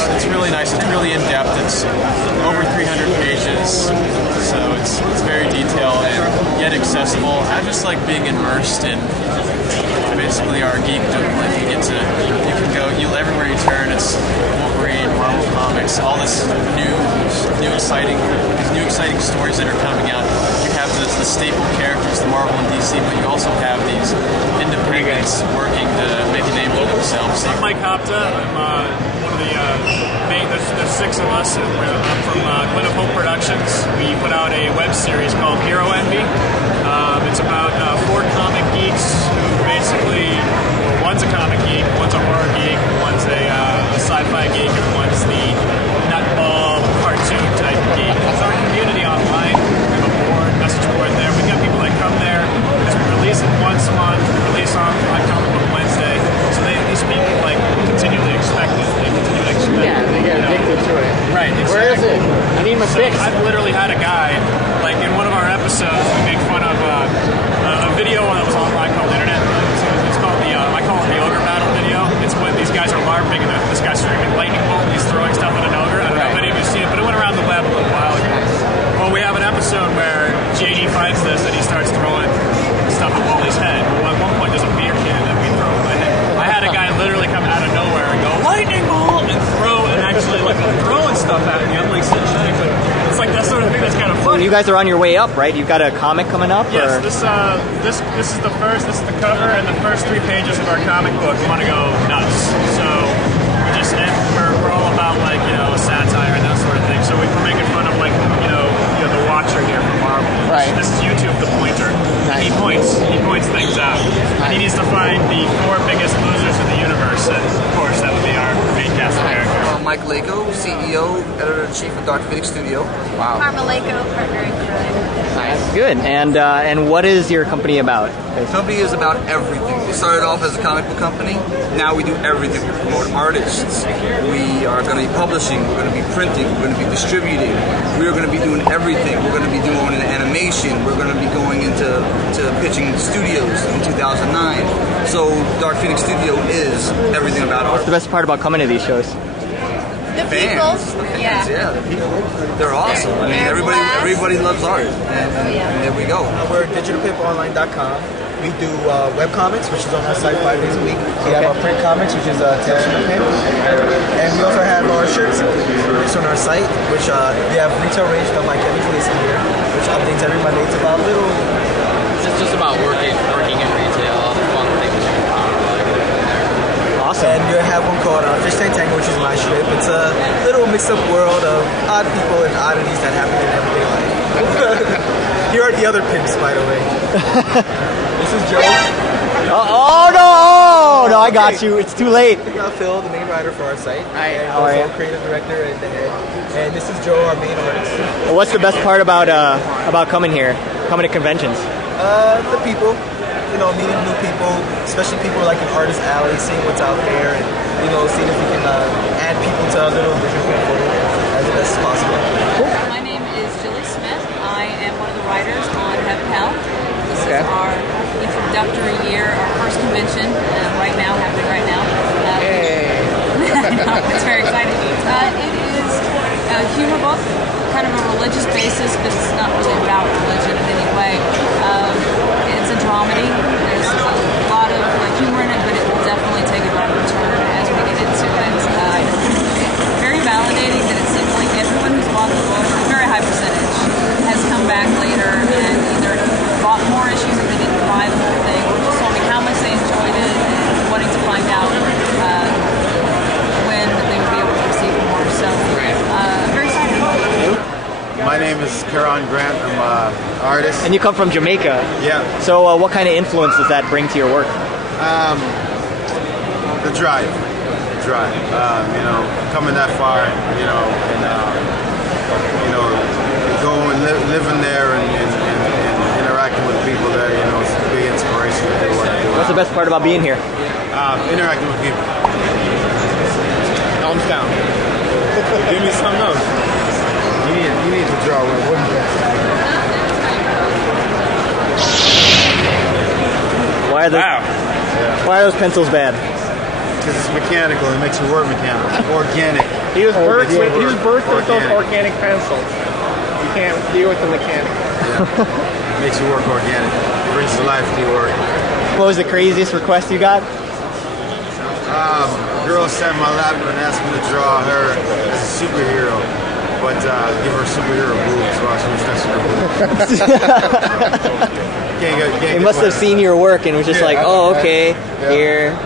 it's really nice. It's really in depth. It's over 300 pages, so it's very detailed and yet accessible. I just like being immersed in basically our geekdom. Like you can go everywhere you turn. It's Wolverine, Marvel Comics, all this new exciting stories that are coming out. You have the staple characters, the Marvel and DC, but you also have these independents working to make a name for themselves. I'm Mike Hopta. I'm one of the main. There's six of us, and I'm from Glen of Hope Productions. We put out a web series called Hero Envy. It's about four comic geeks who basically, one's a comic geek, one's a horror geek, one's a sci-fi geek, and one's the nutball cartoon type geek. It's our community online. We have a board, message board there. We've got people that come there because we release it once a month. We release on Comic Book Wednesday. So these people like continually expect it. They continually expect it. Yeah, they get addicted to it. Right, exactly. Where is it? I need my fix. I've literally had a guy, like in one of our episodes, we make fun of a video that was online called the internet. It's called I call it the ogre battle video. It's when these guys are LARPing and this guy's streaming lightning bolt and he's throwing stuff at an ogre. I don't know if any of you seen it, but it went around the web a little while ago. Well, we have an episode where JD finds this and he starts throwing stuff at Wally's head. Well, at one point there's a beer can that we throw at my head. I had a guy literally come out of nowhere and go, lightning bolt, and throw, and actually like throwing stuff at me. I'm like, it's like that sort of thing that's kind of funny. You guys are on your way up, right? You've got a comic coming up? Yes, or? this is the first, this is the cover and the first 3 pages of our comic book. We want to go nuts. So we're all about like, satire and that sort of thing. So we're making fun of like, the Watcher here from Marvel. Right. This is YouTube, the pointer. Nice. He points things out. Nice. He needs to find the 4 biggest losers in the universe, and of course that would be our main cast character. Mike Lako, CEO, Editor-in-Chief of Dark Phoenix Studio. Wow. Karma Lako, partner in crime. Nice. Good. And what is your company about? The company is about everything. We started off as a comic book company. Now we do everything. We promote artists. We are going to be publishing. We're going to be printing. We're going to be distributing. We're going to be doing everything. We're going to be doing animation. We're going to be going into pitching studios in 2009. So Dark Phoenix Studio is everything about art. What's the best part about coming to these shows? The fans. people. Yeah, the people. They're awesome. I mean, everybody loves art. And there we go. We're digitalpaperonline.com. We do webcomics, which is on our site 5 days a week. We have our print comics, which is Tales from the Pen. And we also have our shirts on our site, which we have retail range done by Kevin Cleason here, which updates every Monday. It's about little... It's just about working in retail, all the fun things you can find. Awesome. And you have one called Fish Tank Tango, which is my strip. It's a little mixed-up world of odd people and oddities that happen in everyday life. Here are the other pimps, by the way. This is Joe. Oh no, I got you. It's too late. We got Phil, the main writer for our site. Hi, and how are you? Creative director and the head. And this is Joe, our main artist. What's the best part about coming here, coming to conventions? The people. Meeting new people, especially people like an artist alley, seeing what's out there, and seeing if we can add people to our little vision portfolio as best as possible. Cool. My name is Julie Smith. I am one of the writers on Heaven Hell. This is our introductory year, our first convention, happening right now. Hey. I know, it's very exciting. It is a humor book, kind of a religious basis, but it's not really about religion in any way. It's a dramedy. There's a lot of humor in it, but it will definitely take a darker turn as we get into it. Very validating that it seems like everyone who's bought the book, a very high percentage, has come back later and either bought more issues or they didn't buy the whole thing, or just told me how much they enjoyed it and wanting to find out when they would be able to receive more. So, very excited. My name is Karan Grant. I'm an artist. And you come from Jamaica. Yeah. So what kind of influence does that bring to your work? The drive. Coming that far, going, living there and interacting with people there, it's a big inspiration to do what I do. What's the best part about being here? Interacting with people. Thumbs down. Give me some notes. You need to draw one. What do you Why are those pencils bad? Because it's mechanical. It makes your work mechanical. Organic. He was birthed yeah. with, those organic pencils. You can't deal with the mechanic. Yeah. Makes your work organic. Brings to life to your work. What was the craziest request you got? A girl sat in my lap and asked me to draw her as a superhero, but give her superhero boobs while she was touching her boobs. They must have seen your work and was just like, oh, okay, here.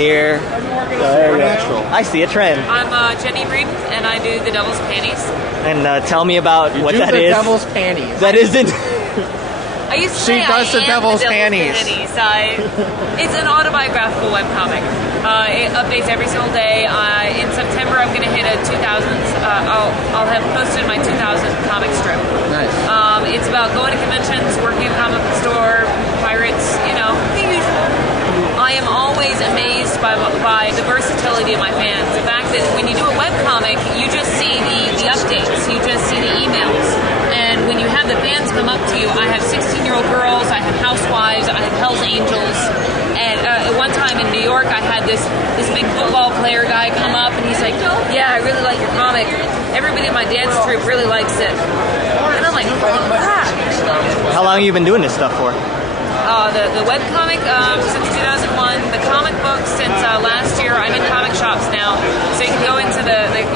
Natural. I see a trend. I'm Jenny Reed, and I do the Devil's Panties. And tell me about what that is. Devil's Panties. That isn't. I used to say does the Devil's Panties. It's an autobiographical webcomic. It updates every single day. In September, I'm going to hit a 2000s. I'll have posted my 2000 comic strip. Nice. It's about going to conventions, working at a comic book store, pirates, the usual. I am always amazed by the versatility of my fans. The fact that when you do a webcomic, you just see the updates, you just see the emails. And when you have the fans come up to you, I have 16-year-old girls, I have housewives, I have Hell's Angels. And at one time in New York, I had this big football player guy come up, and he's like, yeah, I really like your comic. Everybody in my dance troupe really likes it. And I'm like, oh, crap. How long have you been doing this stuff for? The webcomic since 2001, the comic book since last year. I'm in comic shops now, so you can go into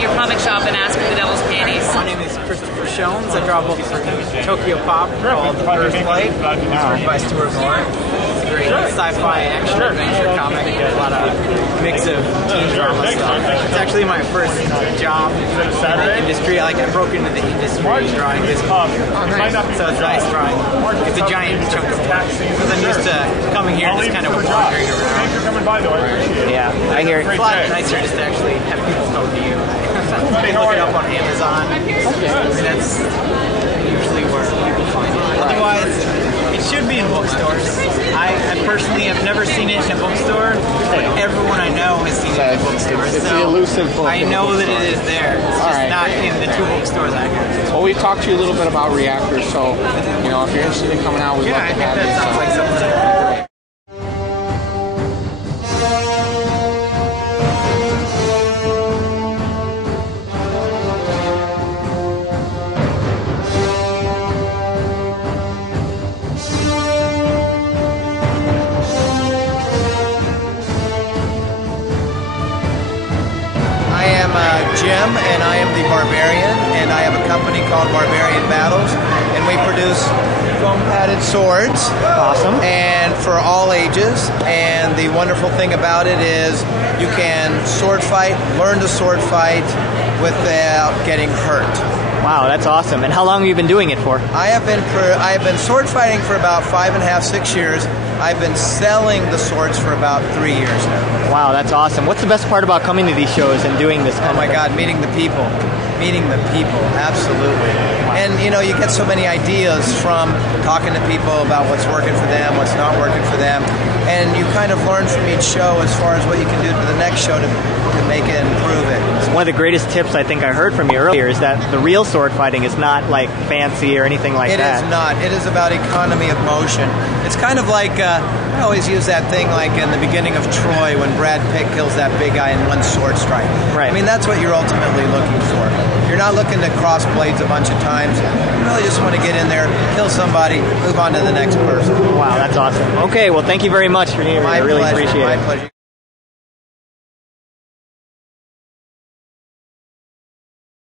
your comic shop and ask for the Devil's Panties. My name is Christopher Shones. I draw books for Tokyo Pop called The First Light. It's written by Stuart Moore. It's a great sci-fi action adventure comic. A lot of mix of teen drama stuff. It's actually my first job in the industry. I broke into the industry drawing this comic. So it's nice drawing. It's a giant chunk of work. Because I'm used to coming here and just kind of wandering around. Thanks for coming by, though. I appreciate it. Yeah, I hear it. It's a lot nicer just to actually have people come to you. You can look it up on Amazon. That's usually where people find it. Otherwise, it should be in bookstores. I personally have never seen it in a bookstore, but everyone I know has seen it in a bookstore. It's the elusive book. I know that it is there. It's just not in the 2 bookstores I have. Well, we've talked to you a little bit about Reactor, so if you're interested in coming out, we'd love to have you. That sounds like something that would be great. Jim, and I am the Barbarian, and I have a company called Barbarian Battles, and we produce foam-padded swords. Awesome. And for all ages, and the wonderful thing about it is you can sword fight, learn to sword fight without getting hurt. Wow, that's awesome. And how long have you been doing it for? I have been sword fighting for about 5.5, 6 years. I've been selling the swords for about 3 years now. Wow, that's awesome. What's the best part about coming to these shows and doing this kind of thing? Oh my God, meeting the people. Meeting the people, absolutely. And you get so many ideas from talking to people about what's working for them, what's not working for them. And you kind of learn from each show as far as what you can do to the next show to make it, improve it. One of the greatest tips I think I heard from you earlier is that the real sword fighting is not like fancy or anything like that. It is not. It is about economy of motion. It's kind of like, I always use that thing like in the beginning of Troy when Brad Pitt kills that big guy in one sword strike. Right. I mean, that's what you're ultimately looking for. You're not looking to cross blades a bunch of times. You really just want to get in there, kill somebody, move on to the next person. Wow, that's awesome. Okay, well, thank you very much for being here. I really appreciate it. My pleasure.